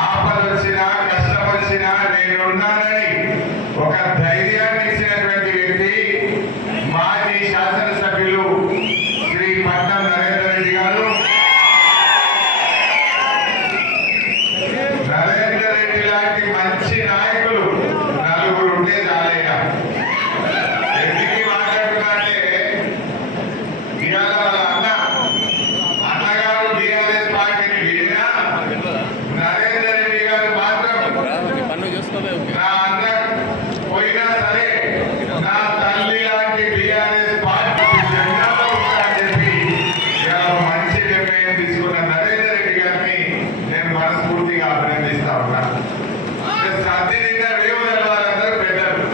ఆపదొచ్చినా కష్టం వచ్చినా నేనున్నానని ఒక ధైర్యాన్ని ఇచ్చినటువంటి వ్యక్తి మాజీ శాసనసభ్యులు శ్రీ పట్నం నరేందర్ రెడ్డి గారు. నరేందర్ రెడ్డి లాంటి మంచి నాయకులు నలుగురు ఉంటే చాలైనా. ఎందుకు మాట్లాడుతున్నారంటే ఇవాళ వాళ్ళ అన్నగారు టీఆర్ఎస్ పార్టీని వీడినా నరేందర్ రెడ్డి గారు మాత్రం నా అన్న పోయినా సరే నా తల్లి లాంటి టీఆర్ఎస్ పార్టీ జెండాలో ఉంటారని చెప్పి మంచి నిర్ణయం తీసుకున్న నరేందర్ రెడ్డి గారిని నేను మనస్ఫూర్తిగా అభినందిస్తా ఉన్నాను. సర్ది నిండా రేవు తెలవాలందరూ పెద్దలు.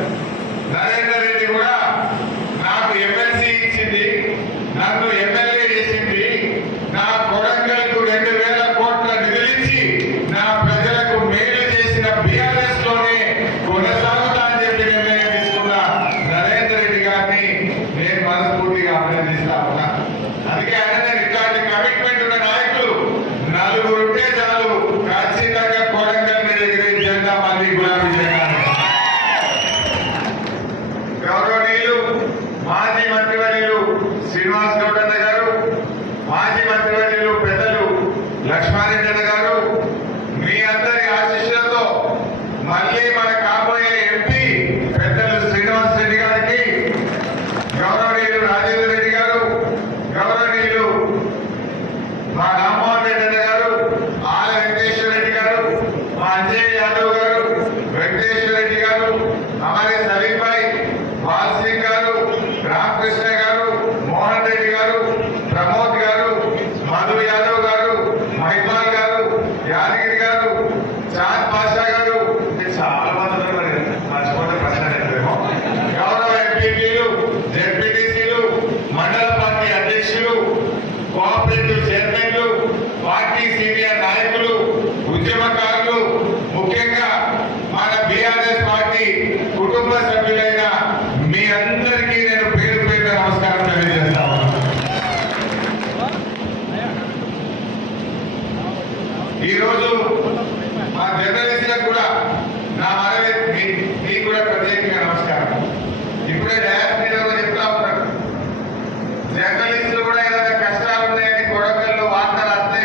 నరేందర్ రెడ్డి కూడా నాకు ఎమ్మెల్సీ ఇచ్చింది, నన్ను ఎమ్మెల్యే చేసింది, నా కొడంగల్కు 2000 కోట్ల నిధులిచ్చి నా ప్రజలకు మేలు చేసిన బీఆర్ఎస్ లోనే కొనసాగుతా అని చెప్పి నిర్ణయం తీసుకున్న నరేందర్ రెడ్డి గారిని నేను మనస్ఫూర్తిగా అభినందిస్తా ఉన్నా. అందుకే ఆయన ఇట్లాంటి కమిట్మెంట్ ఉన్న నాయకులు నలుగురు ఉంటే చాలు, ఖచ్చితంగా కొడంగల్ మీద ఎగిరే జెండా మళ్ళీ గులాబీ జెండా. గౌరవనీయులు మాజీ మంత్రివర్యులు శ్రీనివాస్ గౌడ్ అన్న గారు, మాజీ మంత్రివర్యులు పెద్దలు లక్ష్మారెడ్డి అన్న గారు, మీ అందరి ఆశీస్సులతో మళ్ళీ మన కాబోయే ఎంపీ పెద్దలు శ్రీనివాస్ రెడ్డి గారికి, గౌరవనీయులు రాజేందర్ రెడ్డి గారు, గౌరవనీయులు మా రామ్మోహన్ రెడ్డి అన్న గారు, ఆల వెంకటేశ్వర రెడ్డి గారు, మా అంజయ్ యాదవ్ గారు, వెంకటేశ్వర రెడ్డి గారు, हमारे सलीम भाई बाल सिंह गारू, रामकृष्ण गारू, मोहन रेड्डी गारू, प्रमोद गारू, मधु यादव गारू, महिपाल गारू, यादगिरी गारू, चांद पाशा गारू, చాలా మంది ఉన్నారు. మర్చిపోతే ప్రశ్న అడుగుతారేమో. గౌరవ ఎంపీలు, జెడ్పీటీసీలు, మండల పార్టీ అధ్యక్షులు, కోఆపరేటివ్ చైర్మన్లు, పార్టీ సీనియర్ నాయకులు, ఉద్యమకారులు, ముఖ్యంగా మన బీఆర్ఎస్ పార్టీ కుటుంబ సభ్యులైన మీ అందరికీ నేను పేరు పేరు నమస్కారం తెలియజేస్తా ఉన్నాను. ఈరోజు మా జర్నలిస్టులకు కూడా నా మనవి, మీకు కూడా ప్రత్యేకంగా నమస్కారం. ఇప్పుడే డయాస్ మీద చెప్తా ఉన్నాను, జర్నలిస్టులు కూడా ఏదైనా కష్టాలు ఉన్నాయని కొడంగల్లో వార్త రాస్తే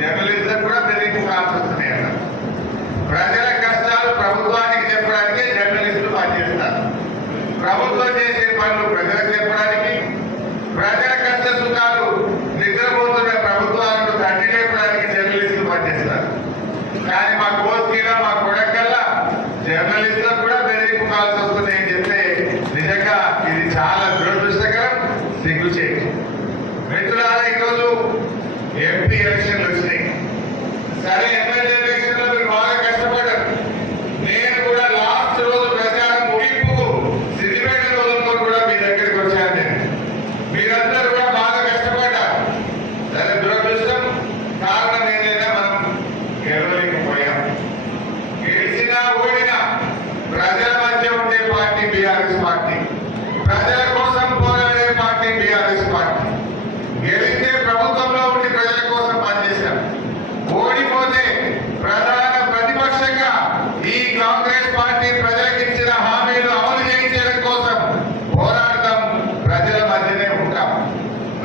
జర్నలిస్టులకు కూడా బెదిరింపు కాల్సి వస్తున్నాయి అన్న. ప్రజల కష్టాలు ప్రభుత్వానికి చెప్పడానికే జర్నలిస్టులు పనిచేస్తారు. ప్రభుత్వం చేసే పనులు ప్రజలకు చెప్పడానికి, ప్రజల కష్ట సుఖాలు నిద్రపోతున్న ప్రభుత్వాలను తట్టి లేపడానికి జర్నలిస్టులు పనిచేస్తారు. కానీ మా కోస్కిలా, మా కొడంగల్లా జర్నలిస్టులకు కూడా బెదిరింపు కాల్సి వస్తున్నాయని చెప్తే నిజంగా ఇది చాలా దురదృష్టకరం, సిగ్గుచేటు. మిత్రులారా, ఈరోజు ఎంపీ ఎలక్షన్లు వచ్చినాయి. సరే, ఎమ్మెల్యే ఎలక్షన్లో మీరు బాగా కష్టపడ్డారు. నేను కూడా లాస్ట్ రోజు ప్రచారం ముగింపుకు సిద్దిపేట రోజుల్లో కూడా మీ దగ్గరికి వచ్చాను. నేను మీరందరూ కూడా బాగా కష్టపడ్డారు. సరే, దురదృష్టం కారణం ఏదైనా మనం గెలవలేకపోయాం. గెలిచినా ఓడినా ప్రజల మధ్య ఉండే పార్టీ బీఆర్ఎస్ పార్టీ, ప్రజల కోసం పోరాడే పార్టీ బీఆర్ఎస్ పార్టీ. గెలిస్తే ప్రభుత్వంలో ఉండి ప్రజల కోసం పనిచేశాం. ఓడిపోతే ప్రధాన ప్రతిపక్షంగా ఈ కాంగ్రెస్ పార్టీ ప్రజలకు ఇచ్చిన హామీలు అమలు చేయించడం కోసం పోరాడతాం, ప్రజల మధ్యనే ఉంటాం.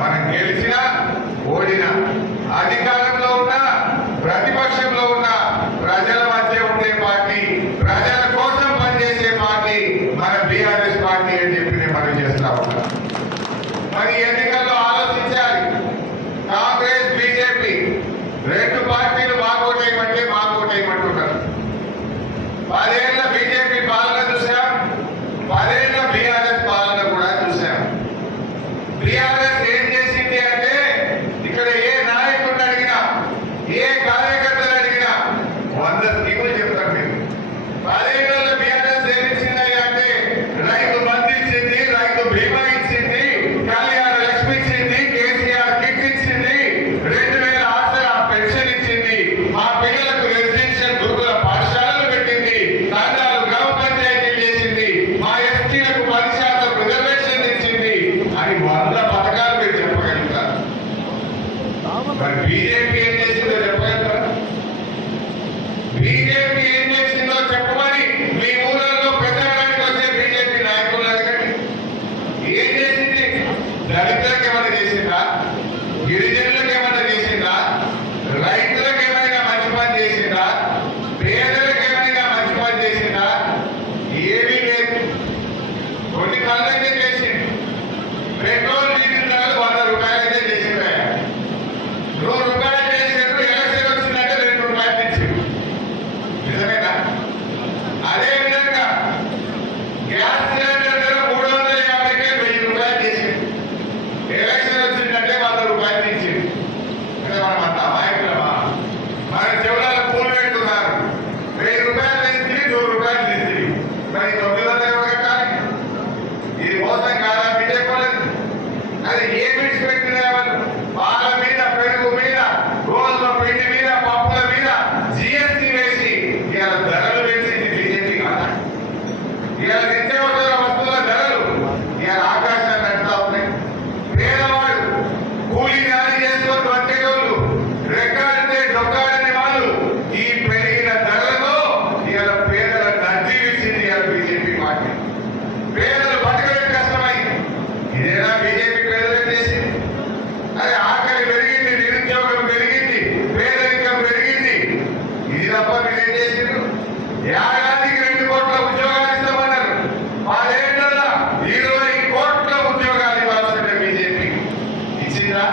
మనం గెలిచినా ఓడినా, అధికారంలో ఉన్నా ప్రతిపక్షంలో ఉన్న ప్రజల మధ్య ఉండే పార్టీ, ప్రజల కోసం పనిచేసే పార్టీ మన బీఆర్ఎస్ పార్టీ అని చెప్పి నేను మనం చేస్తా ఉన్నాం. మరి ఎన్నికల్లో ఆలోచించాలి. కాంగ్రెస్, బీజేపీ రెండు పార్టీలు మాకోటేయమంటే మాకోటేయమంటున్నారు. 10 ఏళ్ల బీజేపీ పాలన చూసాం, 10 ఏళ్ల బీఆర్ఎస్ పాలన కూడా చూసాం. బీఆర్ఎస్ ఏం చేసింది అంటే, ఇక్కడ ఏ నాయకుడిని అడిగినా, ఏ కార్యకర్తలు అడిగినా 100 స్కీములు చెప్తారు. మీరు 10 ఏళ్ల బీఆర్ఎస్ ఏమి ఇచ్చింది అంటే, రైతు బంధు ఇచ్చింది, రైతు బీమా ఇచ్చింది, కళ్యాణ లక్ష్మి ఇచ్చింది, కేసీఆర్ కిట్ ఇచ్చింది, 2000 ఆసరా పెన్షన్ ఇచ్చింది, మా పిల్లలకు రెసిడెన్షియల్ గురుకుల పాఠశాలలు పెట్టింది, తండాలు గ్రామ పంచాయతీలు చేసింది, మా ఎస్టీలకు 10% రిజర్వేషన్ ఇచ్చింది అని 100 పథకాలు మీరు చెప్పగలుగుతారు. మరి బీజేపీ ఏం చేసిందో చెప్పగలుగుతారు? బీజేపీ ఏం చేసిందో చెప్పమని మీ ఊళ్ళలో ప్రచారానికి వచ్చే బీజేపీ నాయకులు అడగండి. ఏం చేసింది? దళితులకు ఏమైనా చేసిందా? గిరిజనులకు ఏమైనా చేసిందా? రైతులకు ఏమైనా మంచి పని చేసిందా? పేదలకు ఏమైనా మంచి పని చేసిందా? ఏమీ లేదు. కొన్ని పనులైతే చేసింది. పెట్రోల్ డీజిల్ ధరలు 100 రూపాయలైతే చేసిందా? 100 రూపాయలు చేసినట్టు ఎలక్షన్ వచ్చిందంటే 2 రూపాయలు తెచ్చింది. నిజమేనా? అదే విధంగా గ్యాస్ సిలిండర్ ధర 350కే 1000 రూపాయలు చేసింది. ఎలక్షన్ వచ్చిందంటే 100 రూపాయలు తెచ్చింది. అంటే మనం అంత అమాయకులమా? మన చెవులలో పూలు పెట్టున్నారు. 1000 రూపాయలు తెచ్చింది, 100 రూపాయలు తెచ్చింది. మరి 900 ఎవరు కట్టాలి? ఇది మోసం కాదా? బీజేపీ వాళ్ళది అది ఏ బిడ్స్ పెట్టిన వాళ్ళు పాల మీద, పెరుగు మీద, గోధుమ పిండి మీద, పప్పుల మీద జిఎస్టీ వేసి ఇలా ధరలు పెంచింది బీజేపీ కాదా? ఇలా నిత్యావసర వస్తువుల ధరలు ఇలా ఆకాశాన్ని అంటా ఉన్నాయి. పేదవాడు కూలీ నాలి చేసుకొని వచ్చేటోళ్ళు రెక్కాడితే డొక్కాడని వాళ్ళు ఈ పెరిగిన ధరలతో ఇలా పేదల నడ్డి విడిచింది ఇలా బీజేపీ పార్టీ. పేదలు బతకడం కష్టమైంది. ఇదేనా బీజేపీ పేదలకు చేసింది? అదే ఆకలి పెరిగింది, నిరుద్యోగం పెరిగింది, పేదరికం పెరిగింది. ఇది తప్ప మీరేం చేసిండ్రు? ఏడాదికి 2 కోట్ల ఉద్యోగాలు ఇస్తామన్నారు. 10 ఏళ్లలో 20 కోట్ల ఉద్యోగాలు ఇవ్వాల్సిందే బీజేపీ. ఇచ్చిందా?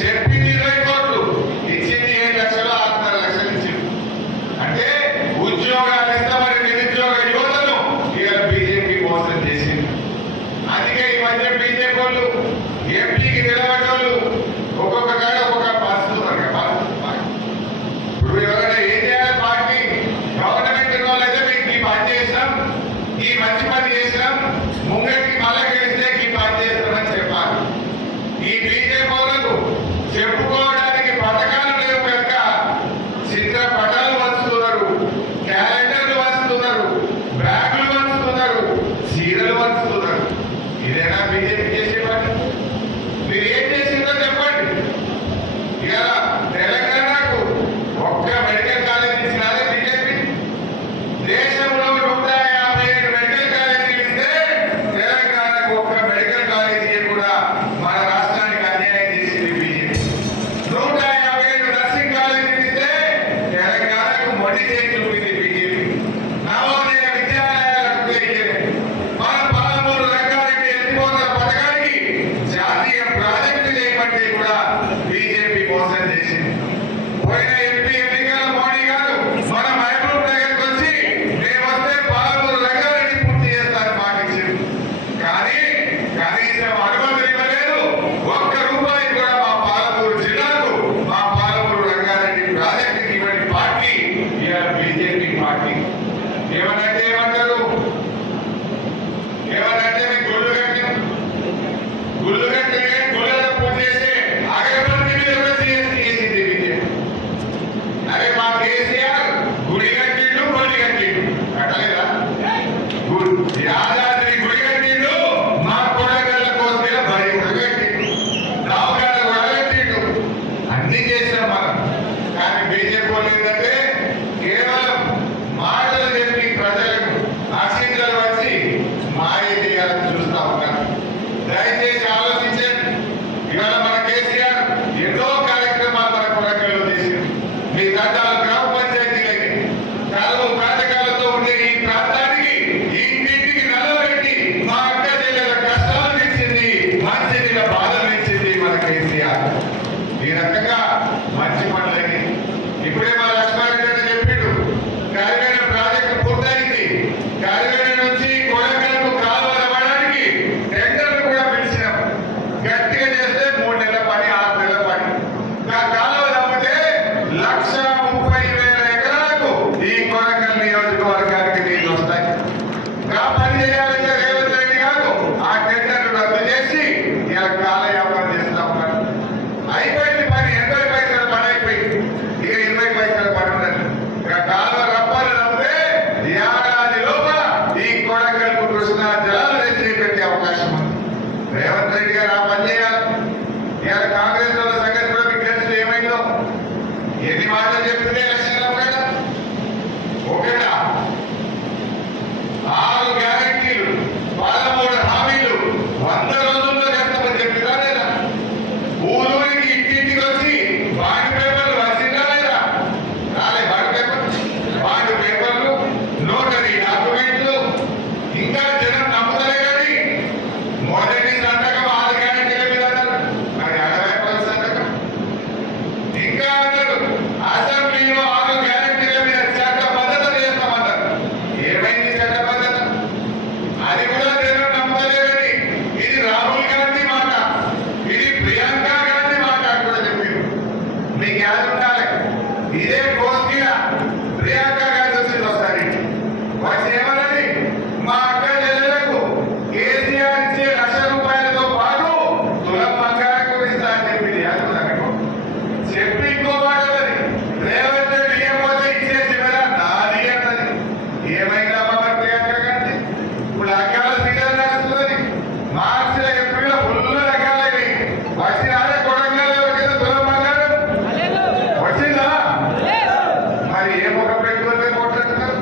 చెప్పింది 20 కోట్లు, ఇచ్చింది 7 లక్షలు, 6.5 లక్షలు ఇచ్చింది. అంటే ఉద్యోగాలు ఇస్తామని నిరుద్యోగ యువతను ఇలా బీజేపీ మోసం చేసింది. అందుకే ఈ మధ్య బీజేపీ వాళ్ళు ఎంపీకి నిలబడ్డోళ్ళు ఒక్కొక్క కాడ ఒక్కొక్క పాస్తున్నారు. ఇప్పుడు ఎవరైనా ఏం చేయాలి? పార్టీ గవర్నమెంట్ వాళ్ళైతే మీకు ఈ పని చేసినాం, ఈ మంచి పని చేసినాం, ముంగటికి మళ్ళా గెలిస్తే ఈ పని చేస్తామని చెప్పాలి. ఈ బీజేపీ వాళ్ళకు చెప్పుకోవడానికి పథకాలు లేవు కనుక చిత్ర పటాలు పంచుతున్నారు, క్యాలెండర్లు పంచుతున్నారు, బ్యాగులు పంచుతున్నారు, చీరలు పంచుతున్నారు. ఇదేనా బీజేపీ చేసే పని? మీరు ఏం చేసిందో చెప్పండి. ఇలా తెలంగాణకు ఒక్క మెడికల్ కాలేజ్ ఇచ్చినారే బీజేపీ? దేశంలో 157 మెడికల్ కాలేజీలు ఇస్తే తెలంగాణకు ఒక్క మెడికల్ కాలేజీ కూడా మన రాష్ట్రానికి అన్యాయం చేసింది బీజేపీ. 157 నర్సింగ్ కాలేజీలు ఇస్తే తెలంగాణకు మొండి చేతులు ఉంది బీజేపీ. నవోదయ విద్యాలయాలకు చేయలేదు. మన పాలమూరు రంగారెడ్డి ఎత్తిపోతల పథకానికి జాతీయ ప్రాజెక్టు చేయమంటే కూడా బీజేపీ మోసం చేసింది. పోయిన ఎంపీ ఎన్నికల మోడీ గారు మన మహబూబ్ నగర్కి వచ్చి మేము వస్తే పాలమూరు రంగారెడ్డి పూర్తి చేస్తారని మాట ఇచ్చింది. కానీ కనీసం అనుమతులు ఇవ్వలేదు. ఒక్క రూపాయి కూడా మా పాలమూరు జిల్లాకు, మా పాలమూరు రంగారెడ్డి ప్రాజెక్టుకి ఇవ్వని పార్టీ ఇలా బీజేపీ పార్టీ. ఏమనంటే ఏమంటారు? ఏమనంటే మీకు గుళ్ళు కట్టిన గుళ్ళలో పూజ చేసే అగరబత్తి మీద కూడా జిఎస్టీ చేసింది బీజేపీ. అరే మా కేసీఆర్ గుడి కట్టిండు, గొల్లి కట్టిండు, కట్టలేదా? యాదాద్రి గుడి కట్టిండు, మా కొడగళ్ళ కోసం బడి కూడా కట్టిండు, దావకాడ కూడా కట్టిండు, అన్ని చేసినాం మనం. కానీ బీజేపీ వాళ్ళు ఏంటంటే కేవలం మాటలు చెప్పి ప్రజలకు అక్షింతలు వచ్చి మాయ చేయాలని చూస్తా ఉన్నారు. దయచేసి ఆలోచించండి. ఇవాళ మన కేసీఆర్ ఎన్నో కార్యక్రమాలు మన కొడకల్లో చేసింది. మీ తండాలు గ్రామ పంచాయతీలకి కరువు ప్రాంతకాలతో ఉండే ఈ ప్రాంతానికి ఇంటింటికి నల్లబెట్టి మా అక్క చెల్లెల కష్టాలు ఇచ్చింది, మంచినీళ్ళ బాధలు ఇచ్చింది మన కేసీఆర్. ఈ రకంగా మంచి పనులకి ఇప్పుడే మా లక్ష్మారెడ్డి చెప్పిండు. కరివేన ప్రాజెక్టు పూర్తయింది. కరివేన నుంచి కొడకలకు కాలువలు అవ్వడానికి టెండర్లు కూడా పిలిచినాం. గట్టిగా చేస్తే 3 నెలల పని, 6 నెలల పని. కాలువలు అమ్మితే 1,30,000 ఎకరాలకు ఈ కొడకల్ నియోజకవర్గానికి నీళ్లు వస్తాయి. ఆ పని చేయాలంటే రేవంత్ రెడ్డి గారు ఆ టెండర్లు రద్దు చేసి ఇలా కాలయాపన చేస్తా ఉన్నారు. అయిపోయింది పని. 80 ఇదే గోష్ఠిగా ప్రియాంక గారి వచ్చింది ఒకసారి వచ్చి ఏమన్నది మా అక్క చెల్లెలకు కేసీఆర్ ఇచ్చే ₹1,00,000 పాటు తులం బంగారం కూడా ఇస్తా అని చెప్పింది. చెప్పి ఇంకో మాట అన్నది రేవంత్ రెడ్డి ఇవ్వకపోతే ఇచ్చే చివర నాది అన్నది. ఏమైందా మరి ప్రియాంక గారి ఇప్పుడు రకాల సీజన్ నడుస్తుంది. మార్చి ఏప్రిల్ ఫుల్ రకాలవి వచ్చినారే కొడంగల్ కింద తులం బంగారం వచ్చిందా? మరి ఏ ముఖ పెట్టుకుంటే కొట్టుకుంటారు?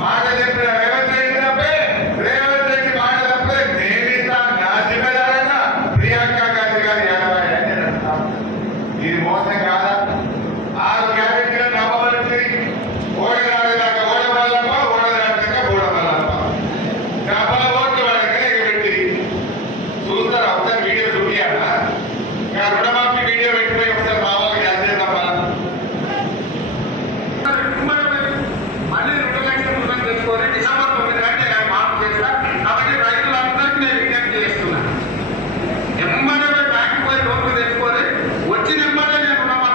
మాట చెప్పిన రేవంత్ రెడ్డి తప్పే, రేవంత్ రెడ్డి మాట తప్పే మేమిస్తా నా జిమ్మెదారన్నా ప్రియాంక గాంధీ గారి 80 అని నేను అంటాను. ఇది మోసం కాదా? 6 క్యాబినెట్లు నమ్మబలించి ఓడనాడదాకా ఓడమల్లమ్మ, ఓడనాడదాకా ఓడమల్లమ్మ డబ్బల ఓట్లు వాళ్ళ దగ్గర పెట్టి చూస్తారు. ఒకసారి వీడియో చూపియాలా? రుణమాఫీ వీడియో పెట్టిపోయి ఒకసారి మా వాళ్ళకి చేద్దాం. మళ్ళీ 2 లక్షల రూపాయలు తెచ్చుకొని డిసెంబర్ 9 నాటి నేను మార్పు చేస్తా. కాబట్టి రైతులందరికీ నేను విజ్ఞప్తి చేస్తున్నా. ఎమ్మడే బ్యాంకు పోయి లోన్లు తెచ్చుకొని వచ్చిన ఎమ్మడే నేను రుణమాఫీ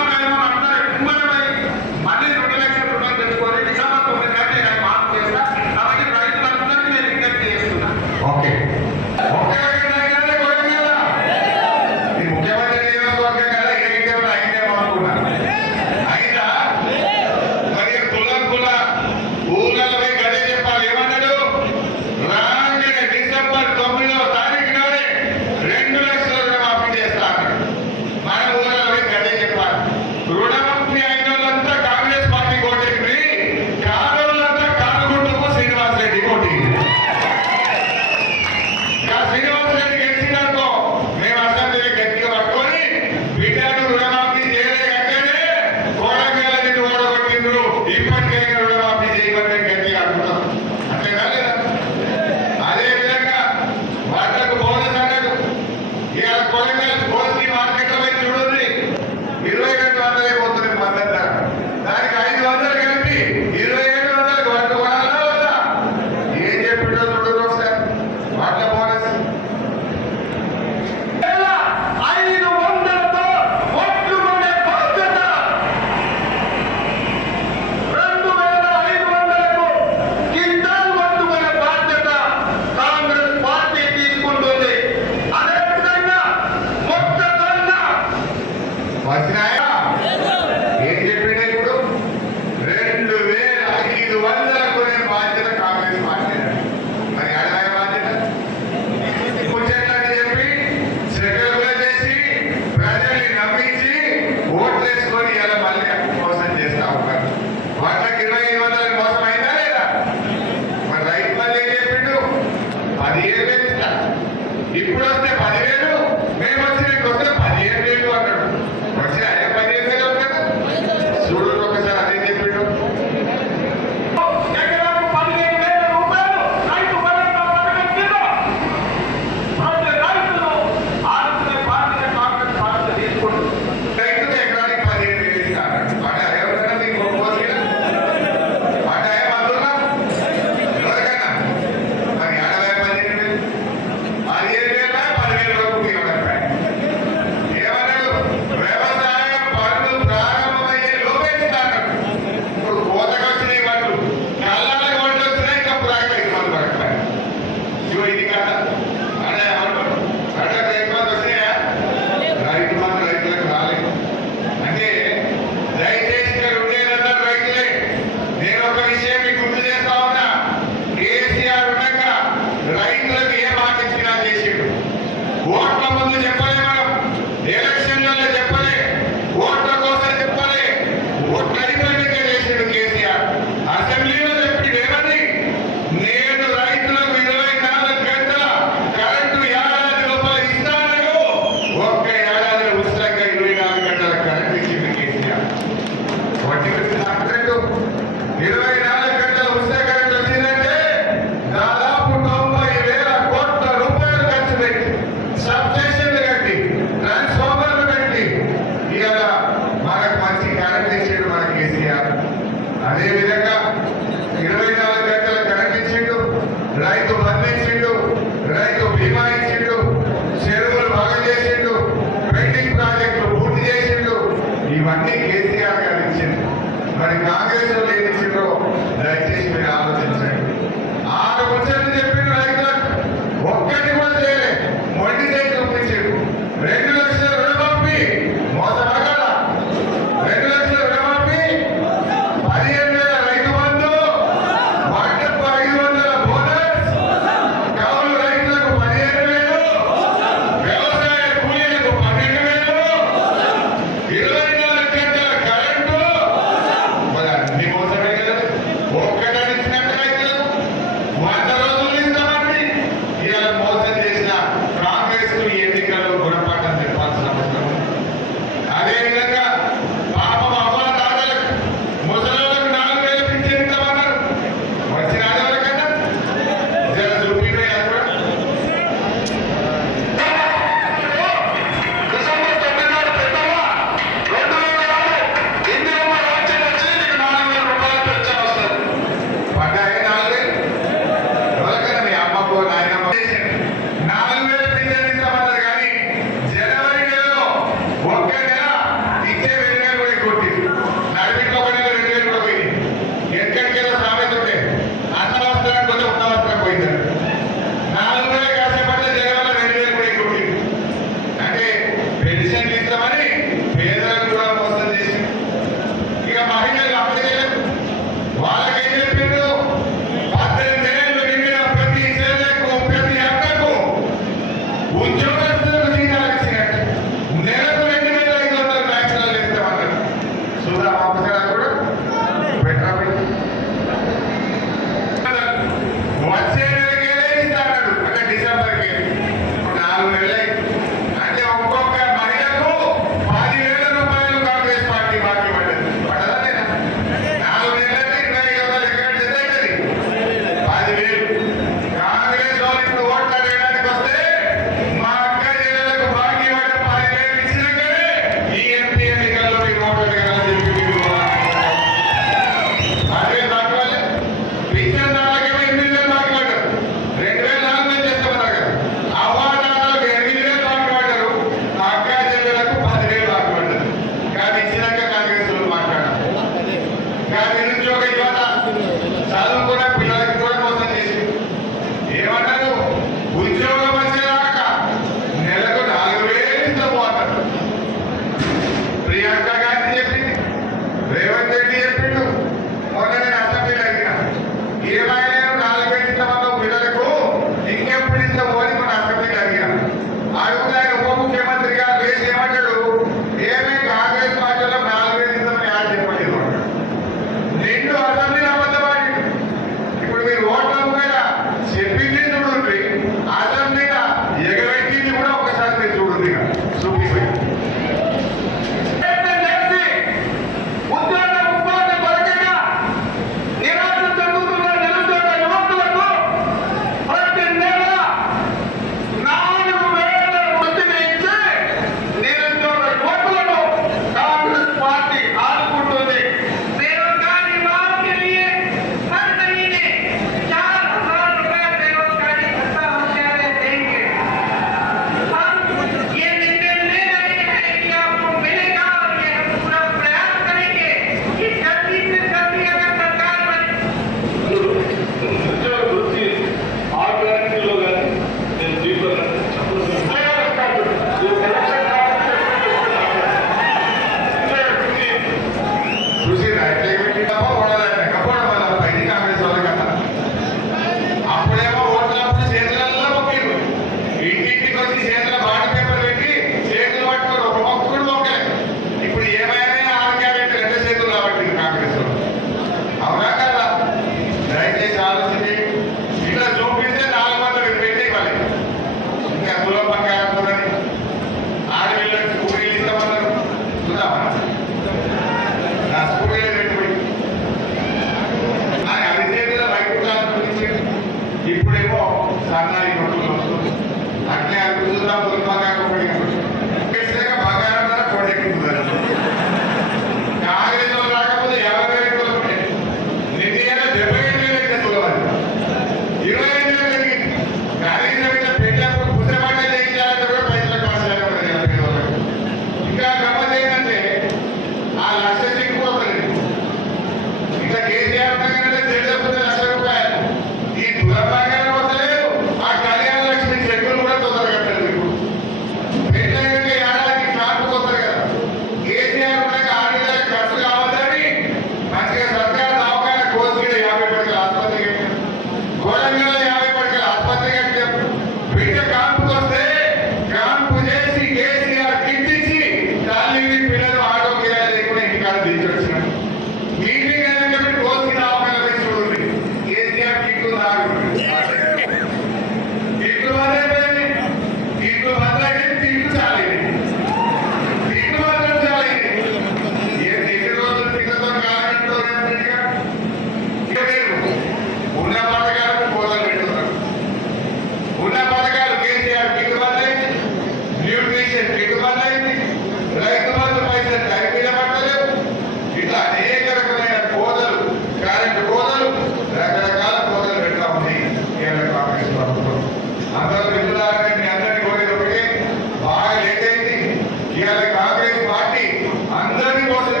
అందరినీ మోసం